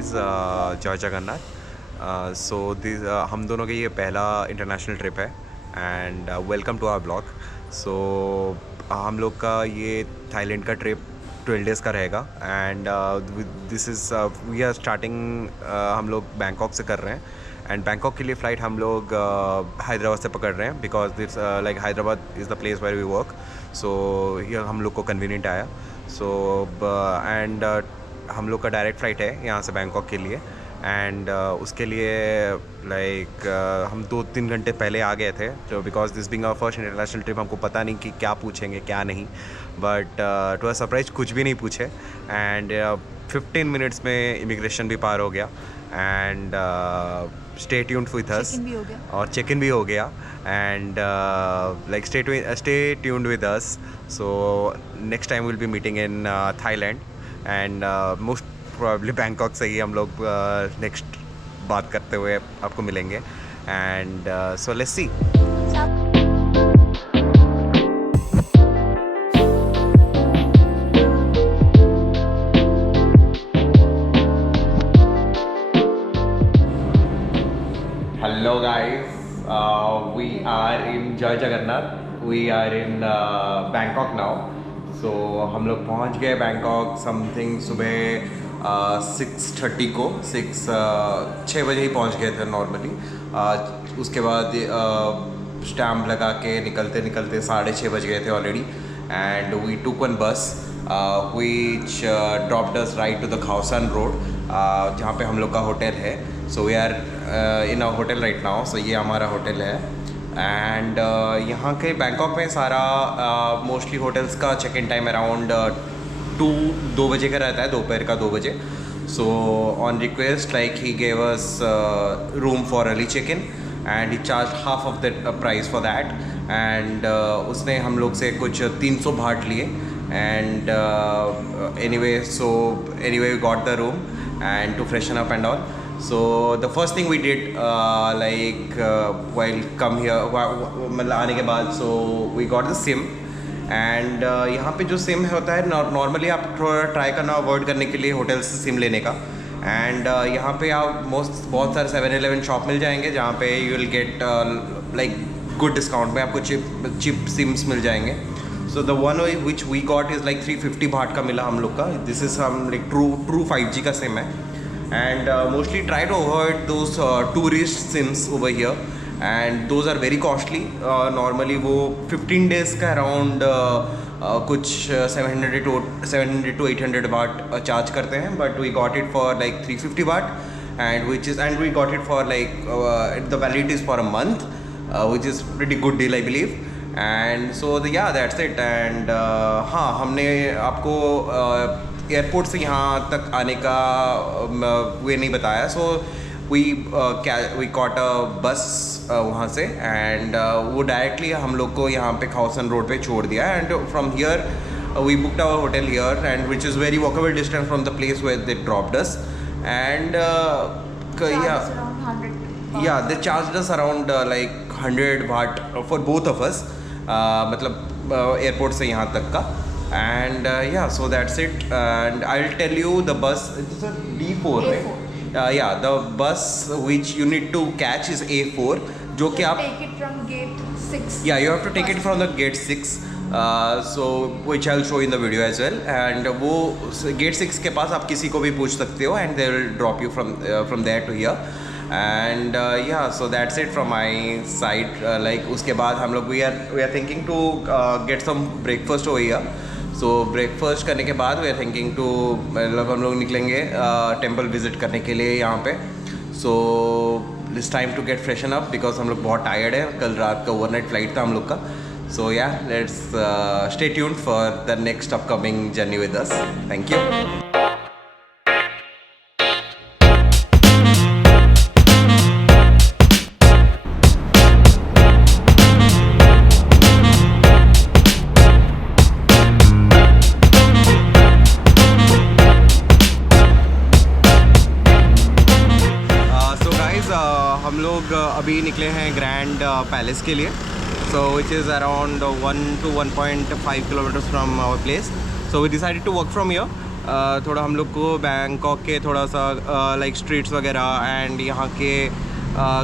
Guys, जय Jagannath. So this हम दोनों के ये पहला इंटरनेशनल ट्रिप है and welcome to our blog. So हम लोग का ये थाईलैंड का ट्रिप 12 डेज़ का रहेगा and this is we are starting, हम लोग बैंकॉक से कर रहे हैं एंड बैंकॉक के लिए फ़्लाइट हम लोग हैदराबाद से पकड़ रहे हैं because this like Hyderabad is the place where we work. So ये हम लोग को कन्वीनियंट आया। सो एंड हम लोग का डायरेक्ट फ़्लाइट है यहाँ से बैंकॉक के लिए एंड उसके लिए लाइक हम 2-3 घंटे पहले आ गए थे तो because this being our first international trip हमको पता नहीं कि क्या पूछेंगे क्या नहीं, बट टू अ सरप्राइज कुछ भी नहीं पूछे एंड 15 मिनट्स में इमिग्रेशन भी पार हो गया and stay tuned with us और चेक इन भी हो गया and like stay tuned with us. So next time will be meeting in Thailand and most probably Bangkok से ही हम लोग नेक्स्ट बात करते हुए आपको मिलेंगे and so let's see. Hello guys, we are in Jai Jagannath. We are in Bangkok now. So हम लोग पहुंच गए बैंकॉक समथिंग सुबह 6:30 को 6 बजे ही पहुंच गए थे नॉर्मली। उसके बाद स्टैम्प लगा के निकलते निकलते 6:30 बज गए थे already and we took one bus which dropped us right to the Khao San Road, जहाँ पे हम लोग का होटल है। So we are in a hotel right now. So ये हमारा होटल है एंड यहाँ के बैंकॉक में सारा मोस्टली होटल्स का चेक इन टाइम अराउंड 2 बजे का रहता है, दोपहर का 2 बजे। So on request like he gave us room for early check in and he charge half of the price for that and उसने हम लोग से कुछ 300 बाट लिए and anyway we got the room and to freshen up and all. So the first thing we did while come here मतलब आने के बाद so we got the SIM and यहाँ पे जो SIM होता है नॉर्मली आप थोड़ा ट्राई करना अवॉइड करने के लिए होटल से SIM लेने का एंड यहाँ पे आप बहुत सारे 7-Eleven शॉप मिल जाएंगे जहाँ पे you will get like good discount में आपको चिप सिम्स मिल जाएंगे। So the one which we got is like 350 baht का मिला हम लोग का। दिस इज़ हम लाइक ट्रू 5G का सिम है and mostly try to avoid those tourist sims over here and those are very costly. Normally वो 15 days का अराउंड कुछ 700 to 800 बाट चार्ज करते हैं, but we got it for like 350 baht and we got it for like the validity is for a month, which is pretty good deal I believe. And so yeah, that's it. And हाँ, हमने आपको airport से यहाँ तक आने का वे नहीं बताया। सो वी कॉट अ बस वहाँ से एंड वो डायरेक्टली हम लोग को यहाँ पे खाओ सन रोड पे छोड़ दिया and from here we booked our hotel here and which is very walkable distance from the place where they dropped us and they charged us around like 100 baht for both of us, मतलब airport से यहाँ तक का and so that's it. And I'll tell you the bus, it's a D4 right? Yeah, the bus which you need to catch is A4 जो कि आप take it from gate 6. Yeah, you have to take it from the gate 6. So which I'll show in the video as well. And वो gate 6 के पास आप किसी को भी पूछ सकते हो and they will drop you from there to here. And so that's it from my side. Like उसके बाद हम लोग we are thinking to get some breakfast over here. So breakfast करने के बाद we are thinking to मतलब हम लोग निकलेंगे temple visit करने के लिए यहाँ पे. So it's time to get freshen up because हम लोग बहुत tired है, कल रात का overnight flight था हम लोग का. So yeah, let's stay tuned for the next upcoming journey with us. Thank you. So guys, हम लोग अभी निकले हैं ग्रैंड पैलेस के लिए। So which is around 1 to 1.5 kilometers from our place. So we decided to walk from here थोड़ा हम लोग को बैंकॉक के थोड़ा सा लाइक स्ट्रीट्स वगैरह एंड यहाँ के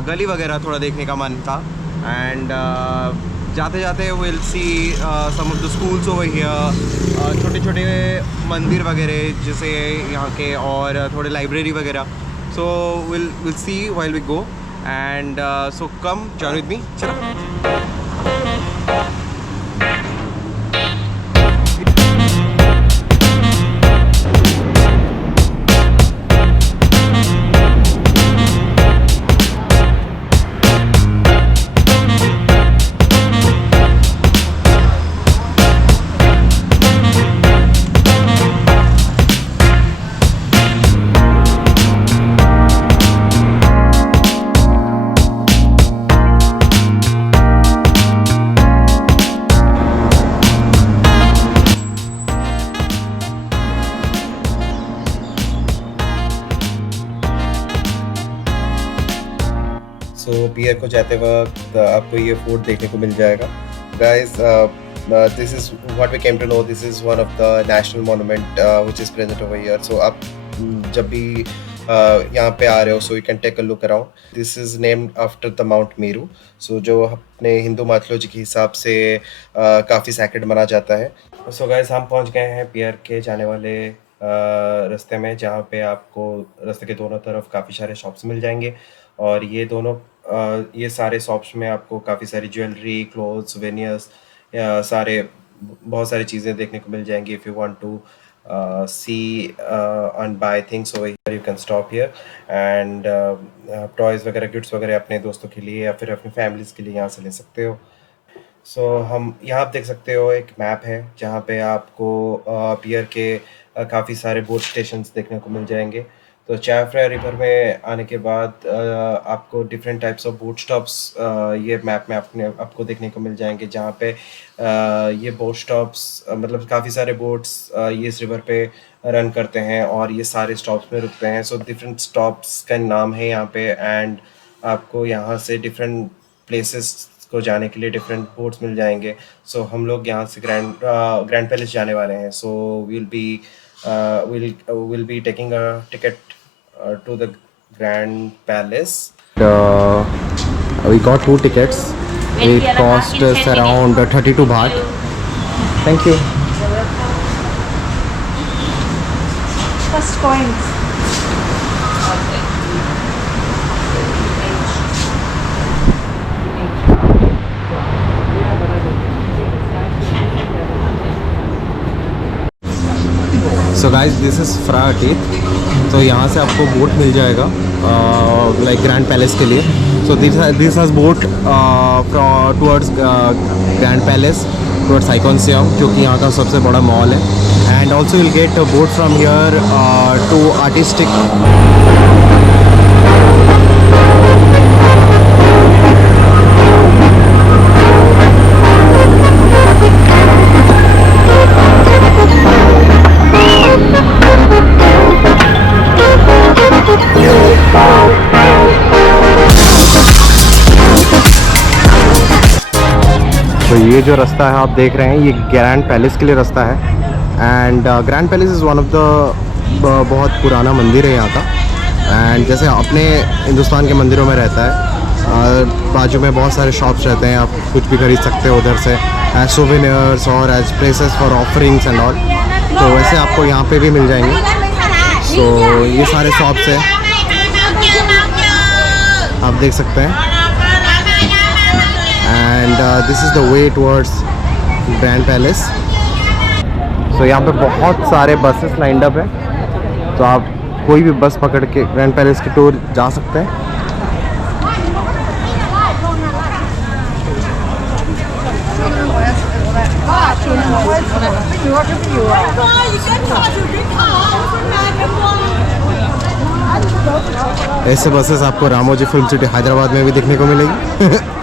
गली वगैरह थोड़ा देखने का मन था। एंड जाते जाते will see some of the schools over here, छोटे छोटे मंदिर वगैरह जैसे यहाँ के, और थोड़े लाइब्रेरी वगैरह। So will see while we go and so come join with me. चलो। सो पियर को जाते वक्त आपको ये फोर्ट देखने को मिल जाएगा। Guys, this is what we came to know, this is one of the national monument which is present over here. So आप जब भी यहाँ पे आ रहे हो, so you can take a look around. This is named after the mount Meru, so जो अपने हिंदू माइथोलॉजी के हिसाब से काफ़ी सैक्रेड माना जाता है। सो गाइस, हम पहुँच गए हैं पियर के जाने वाले रास्ते में, जहाँ पे आपको रास्ते के दोनों तरफ काफ़ी सारे शॉप्स मिल जाएंगे। और ये सारे शॉप्स में आपको काफ़ी सारी ज्वेलरी, क्लोथ्स, सोवेनियर्स, सारे बहुत सारी चीज़ें देखने को मिल जाएंगी। If you want to see and buy things over here, you can stop here. And toys वगैरह, गिफ्ट्स वगैरह अपने दोस्तों के लिए या फिर अपनी फैमिलीज़ के लिए यहाँ से ले सकते हो। सो हम यहाँ आप देख सकते हो एक मैप है, जहाँ पे आपको पियर के काफ़ी सारे बोट स्टेशंस देखने को मिल जाएंगे। तो चैव फ्राई रिवर में आने के बाद आपको different types of boat stops ये मैप में आपको देखने को मिल जाएंगे, जहाँ पे ये बोट स्टॉप्स मतलब काफ़ी सारे बोट्स ये इस रिवर पे रन करते हैं और ये सारे स्टॉप्स में रुकते हैं। सो डिफरेंट स्टॉप्स का नाम है यहाँ पे, एंड आपको यहाँ से डिफरेंट प्लेसेस को जाने के लिए डिफरेंट बोट्स मिल जाएंगे। सो हम लोग यहाँ से ग्रैंड पैलेस जाने वाले हैं। सो we'll be taking a ticket to the Grand Palace. We got 2 tickets. It cost us around 32 baht. Thank you. First coins. So guys, this is Phra Athit. तो यहाँ से आपको बोट मिल जाएगा लाइक ग्रैंड पैलेस के लिए। So this has boat towards grand palace, towards Icon Siam, जो कि यहाँ का सबसे बड़ा मॉल है। And also will get boat from here to artistic. तो ये जो रास्ता है आप देख रहे हैं, ये ग्रैंड पैलेस के लिए रास्ता है। And grand palace is one of the बहुत पुराना मंदिर है यहाँ का। एंड जैसे अपने हिंदुस्तान के मंदिरों में रहता है, बाजू में बहुत सारे शॉप्स रहते हैं, आप कुछ भी खरीद सकते हो उधर से एज सोवेनियर्स और as places for offerings and all. तो वैसे आपको यहाँ पे भी मिल जाएंगे। सो ये सारे शॉप्स हैं, आप देख सकते हैं। And this is the way towards grand palace. So यहाँ पे बहुत सारे बसेस लाइंड अप है, तो आप कोई भी बस पकड़ के ग्रैंड पैलेस की टूर जा सकते हैं। ऐसे बसेस आपको रामोजी फिल्म सिटी हैदराबाद में भी देखने को मिलेगी।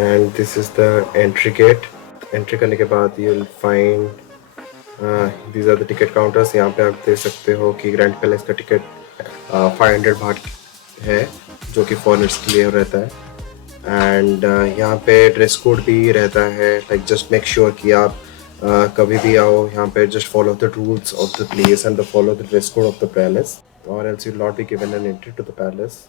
And this is the entry gate. Entry करने के बाद you will find these are the ticket counters. यहाँ पे आप देख सकते हो कि ग्रैंड पैलेस का टिकट 500 बाट है, जो कि फॉरेनर्स के लिए रहता है। एंड यहाँ पे ड्रेस कोड भी रहता है, लाइक जस्ट मेक श्योर कि आप कभी भी आओ यहाँ पे just follow the rules of the place and follow the dress code of the palace, और else you will not be given an entry to the palace.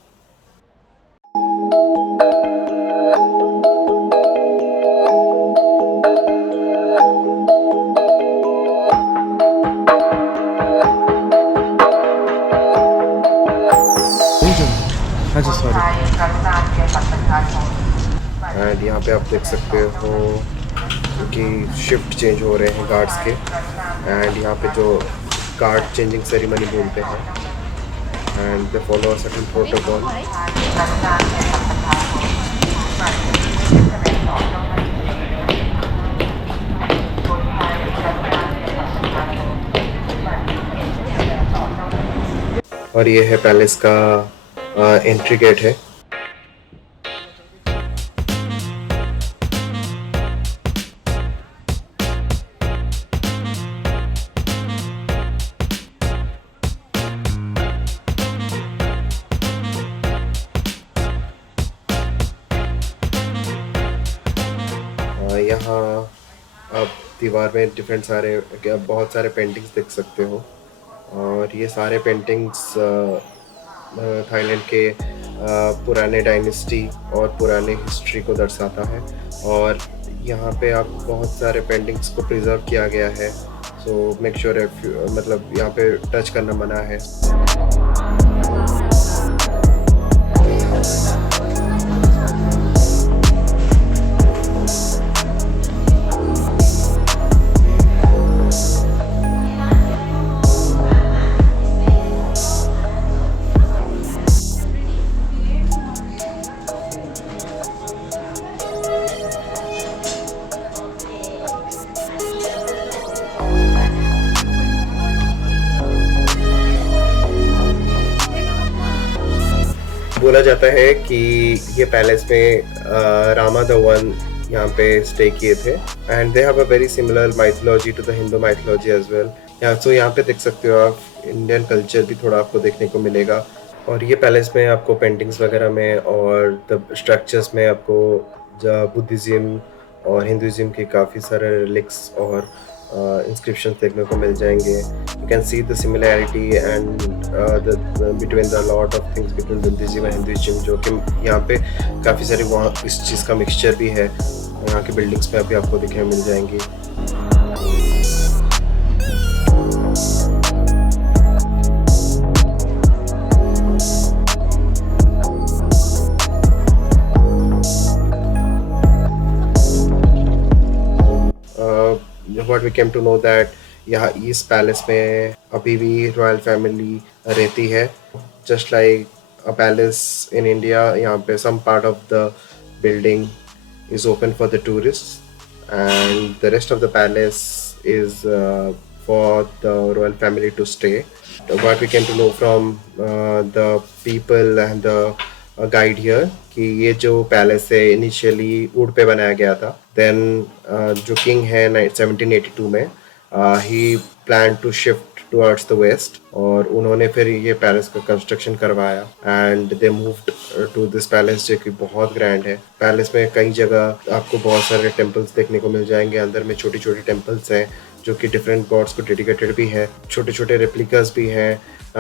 अच्छा सॉरी। एंड यहाँ पे आप देख सकते हो कि शिफ्ट चेंज हो रहे हैं गार्ड्स के, एंड यहाँ पे जो गार्ड चेंजिंग सेरेमनी बोलते हैं, and they follow a certain protocol. और ये है पैलेस का एंट्री गेट है। यहाँ आप दीवार में बहुत सारे पेंटिंग्स देख सकते हो, और ये सारे पेंटिंग्स थाईलैंड के पुराने डायनेस्टी और पुराने हिस्ट्री को दर्शाता है। और यहाँ पे आप बहुत सारे पेंटिंग्स को प्रिजर्व किया गया है, सो मेक श्योर मतलब यहाँ पे टच करना मना है। बोला जाता है कि ये पैलेस में रामा द वन यहाँ पे स्टे किए थे, and they have a very similar mythology to the Hindu mythology as well. यहाँ पे देख सकते हो आप, इंडियन कल्चर भी थोड़ा आपको देखने को मिलेगा। और ये पैलेस में आपको पेंटिंग्स वगैरह में और द स्ट्रक्चर्स में आपको बुद्धिज़्म और हिंदुज़्म के काफ़ी सारे रिलिक्स और इंस्क्रिप्शंस देखने को मिल जाएंगे। You can see the similarity and between the lot of things between Buddhism and हिंदुज़्म, जो कि यहाँ पे काफ़ी सारे वहाँ इस चीज़ का मिक्सचर भी है। यहाँ की बिल्डिंग्स में अभी आपको दिखने मिल जाएंगी। What we came to know that यहाँ इस पैलेस में अभी भी रॉयल फैमिली रहती है, just like a palace in India. यहाँ पे some part of the building is open for the tourists, and the rest of the palace is for the royal family to stay. What we came to know from the people and the guide here कि ये जो palace है initially would पे बनाया गया था, then जो king है 1782 में ही plan to shift towards the west, और उन्होंने फिर ये पैलेस का कंस्ट्रक्शन करवाया and they moved to this palace, जो कि बहुत ग्रैंड है। पैलेस में कई जगह आपको बहुत सारे टेम्पल्स देखने को मिल जाएंगे। अंदर में छोटी छोटी टेम्पल्स हैं जो कि डिफरेंट गॉड्स को डेडिकेटेड भी है। छोटे छोटे रेप्लिकास भी हैं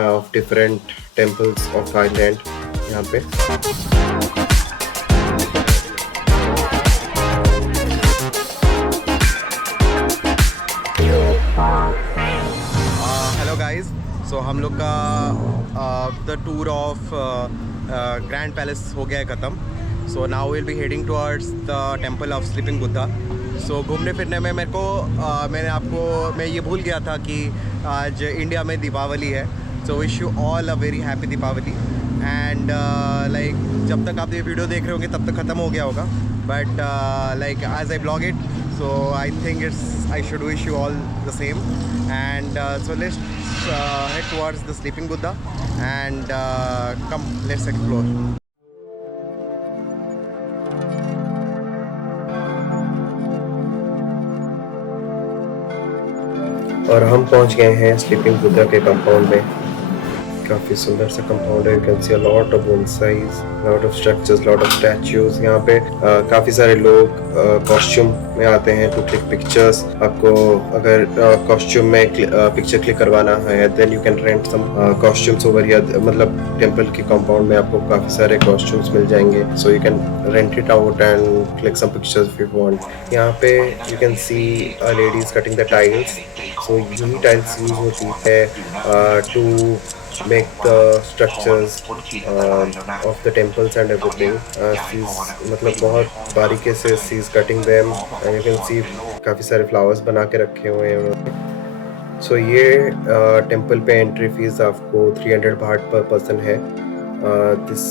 of different temples of Thailand यहाँ पे। सो हम लोग का the tour of grand palace हो गया है ख़त्म। So now will be heading towards the temple of sleeping Buddha. So घूमने फिरने में मेरे को मैं ये भूल गया था कि आज इंडिया में दीपावली है। So wish you all a very happy Deepavali. And like जब तक आप ये वीडियो देख रहे होंगे तब तक ख़त्म हो गया होगा, but like as I blog it, so I think I should wish you all the same. And so let's head towards the Sleeping Buddha and come, let's explore. और हम पहुंच गए हैं स्लीपिंग बुद्धा के कंपाउंड में। काफ़ी सुंदर सा कंपाउंड है। You can see a lot of bonsais, lot of structures, lot of statues. यहाँ पे काफ़ी सारे लोग कॉस्ट्यूम में आते हैं टू क्लिक पिक्चर्स। आपको अगर कॉस्ट्यूम में पिक्चर क्लिक करवाना है then you can rent some costumes over here. मतलब टेम्पल के कंपाउंड में आपको काफ़ी सारे कॉस्ट्यूम्स मिल जाएंगे, so you can rent it out and click some pictures if you want. यहाँ पे you can see ladies cutting the tiles. So यही टाइल्स यूज होती है to make the structures of the temples and everything. She's मतलब बहुत बारीकी से she's cutting them and you can see काफ़ी सारे flowers बना के रखे हुए हैं उन्होंने। So ये टेम्पल पे एंट्री फीस आपको 300 बाट पर पर्सन है। दिस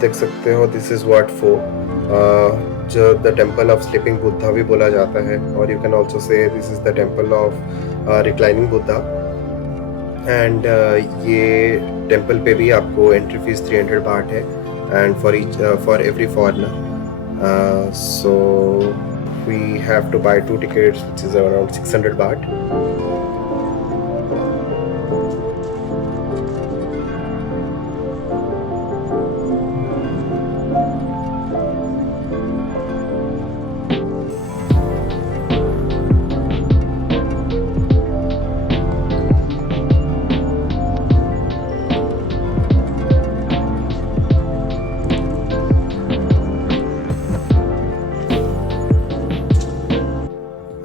देख सकते हो, दिस इज़ वाट फो, जो the temple of sleeping Buddha भी बोला जाता है, और you can also say this is the temple of reclining Buddha. And ये टेम्पल पे भी आपको एंट्री फीस 300 बाट है and for every foreigner. So we have to buy 2 tickets which is around 600 baht.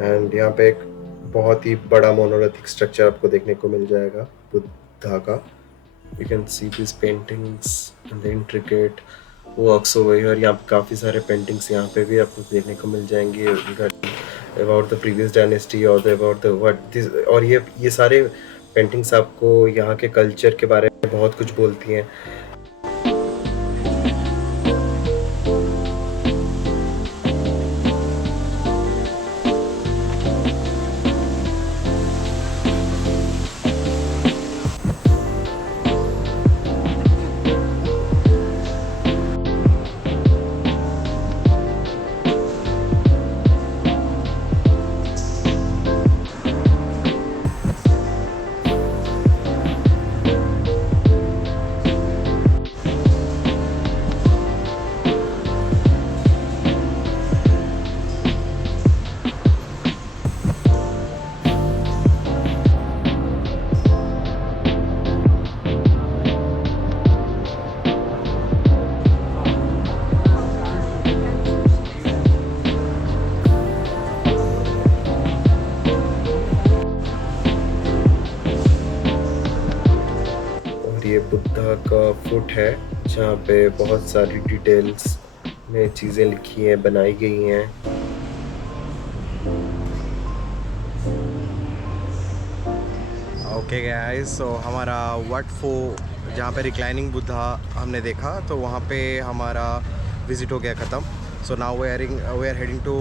And यहाँ पे एक बहुत ही बड़ा मोनोलिथिक स्ट्रक्चर आपको देखने को मिल जाएगा बुद्धा का। You can see this paintings and the intricate works over here. यहाँ पे काफ़ी सारे पेंटिंग्स यहाँ पे भी आपको देखने को मिल जाएंगे अबाउट द प्रीवियस डायनेस्टी और अबाउट द व्हाट दिस। और ये सारे पेंटिंग्स आपको यहाँ के कल्चर के बारे में बहुत कुछ बोलती हैं। ये बुद्धा का फुट है जहाँ पे बहुत सारी डिटेल्स में चीज़ें लिखी हैं, बनाई गई हैं। ओके गाइस, सो हमारा वट फो जहाँ पे रिक्लाइनिंग बुद्धा हमने देखा तो वहाँ पे हमारा विज़िट हो गया ख़त्म। So now we are heading to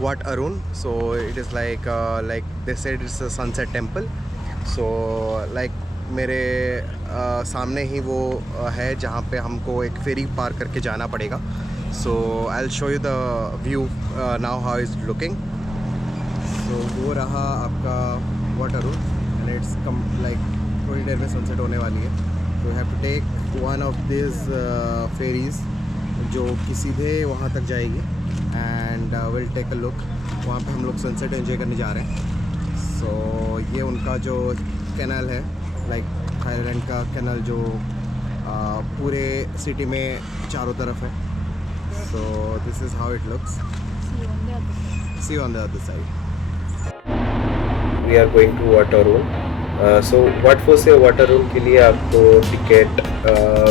Wat Arun. So it is like they said it's a sunset temple. So like मेरे सामने ही वो है जहाँ पे हमको एक फेरी पार करके जाना पड़ेगा। So I'll show you the view now how it's looking. So वो रहा आपका Wat Arun and it's like थोड़ी देर में सनसेट होने वाली है। So you have to take one of these ferries जो कि सीधे वहाँ तक जाएगी and will take a look. वहाँ पे हम लोग सनसेट एंजॉय करने जा रहे हैं। सो ये उनका जो कैनाल है, लाइक थाईलैंड का कैनाल जो पूरे सिटी में चारों तरफ है। So this is how it looks. See on the other side. We are going to Wat Arun. So Wat Pho से वाट अरुण के लिए आपको टिकट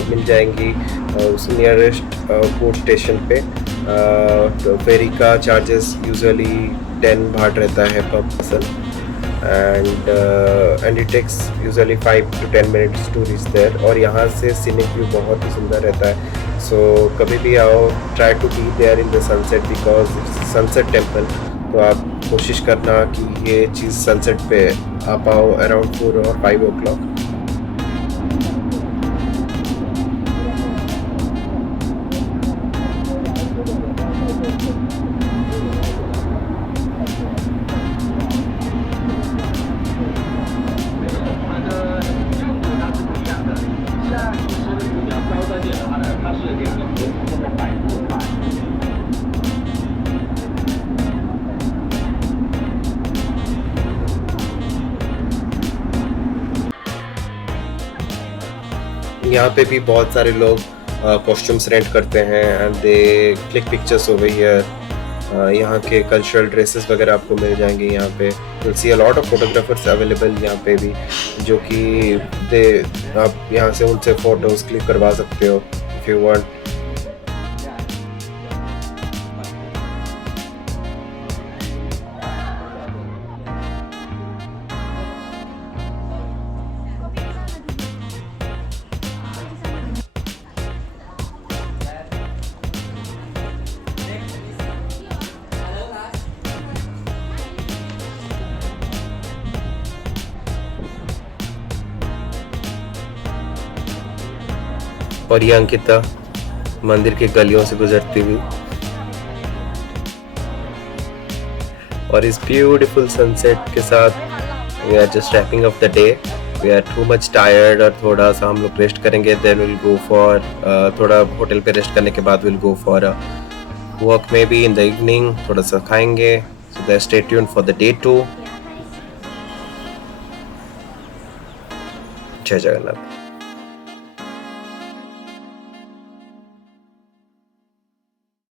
मिल जाएंगी उस नियरेस्ट बोट स्टेशन पे। फेरी का चार्जेस यूजुअली 10 बाट रहता है पर person and it takes usually 5 to 10 minutes to reach there. और यहाँ से सीनिक व्यू बहुत ही सुंदर रहता है। सो कभी भी आओ, try to be there in the sunset because it's sunset temple. तो आप कोशिश करना कि ये चीज़ सनसेट पे आ पाओ अराउंड 4 or 5 o'clock। यहाँ पे भी बहुत सारे लोग कॉस्ट्यूम्स रेंट करते हैं and they click pictures over here. यहाँ के कल्चरल ड्रेसेस वगैरह आपको मिल जाएंगे यहाँ पे। Will see a lot of photographers available यहाँ पे भी, जो कि दे आप यहाँ से उनसे फोटोज क्लिक करवा सकते हो इफ यू वांट। और ये अंकिता मंदिर की गलियों से गुजरती हुई, और इस ब्यूटीफुल सनसेट के साथ we are just wrapping up the day. We are too much tired और थोड़ा सा हम लोग रेस्ट करेंगे, देन विल गो फॉर थोड़ा होटल पे रेस्ट करने के बाद will go for walk maybe in the evening, थोड़ा सा खाएंगे। So that stay tuned for the day 2। जय जगन्नाथ।